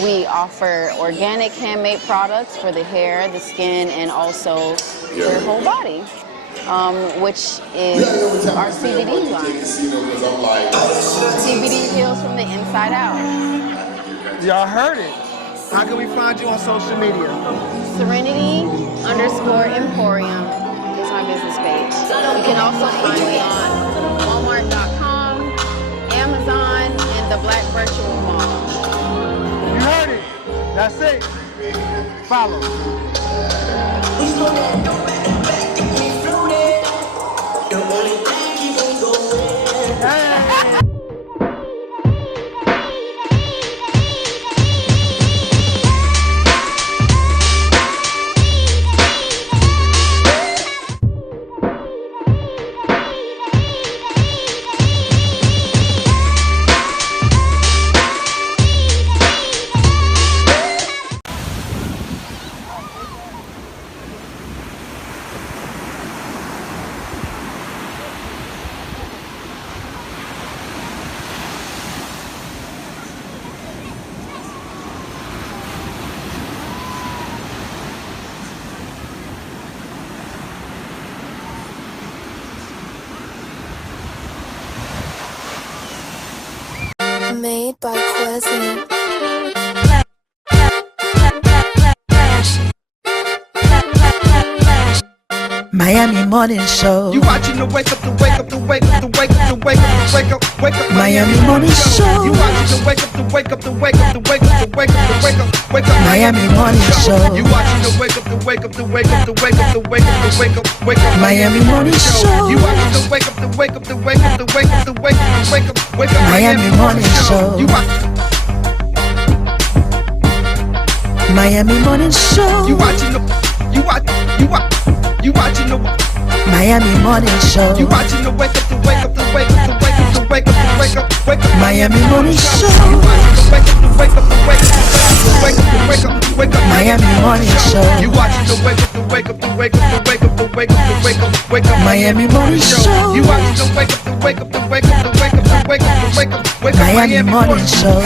We offer organic handmade products for the hair, the skin, and also your whole body, which is our CBD line. CBD heals from the inside out. Y'all heard it. How can we find you on social media? Serenity_Emporium is my business page. You can also find me on Walmart.com, Amazon, and the Black Virtual Mall. You heard it. That's it. Follow. Hey. Made by Quezzy. Miami Morning Show. You watching the wake up, the wake up, the wake up, the wake up, the wake up, the wake up, wake up. Miami Morning Show. You watching the wake up, the wake up, the wake up, the wake up, the wake up, the wake up, wake up. Miami Morning Show. You watching the wake up, the wake up, the wake up, the wake up, the wake up, the wake up, wake up. Miami Morning Show. You watching the wake up, the wake up, the wake up, the wake up, the wake up, the wake up, wake up. Miami Morning Show. You Miami Morning Show. You watching the you watching the Miami Morning Show. You watching the wake up, the wake up, the wake up, the wake up, the wake up, the wake up, wake up. Miami Morning Show. You watching the wake up, the wake up, the wake up, the wake up, the wake up, the wake up. Miami Morning Show. You watching the wake up, the wake up, the wake up, the wake up, the wake up, the wake up, wake up. Miami Morning Show. You watching the wake up, the wake up, the wake up, the wake up, the wake up, the wake up, wake up. Miami Morning Show.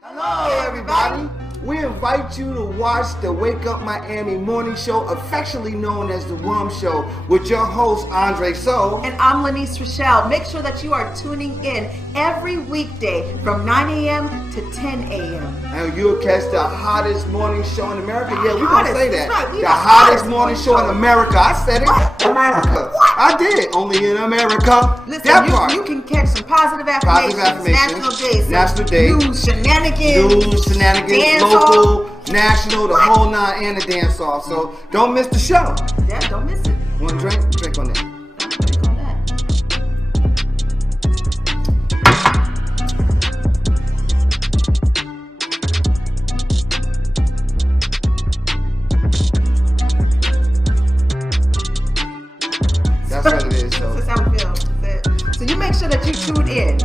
Hello, everybody. We invite you to watch the Wake Up Miami Morning Show, affectionately known as the WUMMS Show, with your host, Andre So. And I'm Lanice Rochelle. Make sure that you are tuning in every weekday from 9 a.m. to 10 a.m. And you'll catch the hottest morning show in America. Yeah, we're going to say that. Right. The hottest morning show in America. I said it. America. I did. Only in America. Listen, that part. You can catch some positive affirmations, National Day, news, shenanigans, dance local, national, the whole nine, and the dance off. So don't miss the show. Yeah, don't miss it. Want to drink? Drink on that. Drink on that. That's what it is. So that's how it feels. So you make sure that you tune in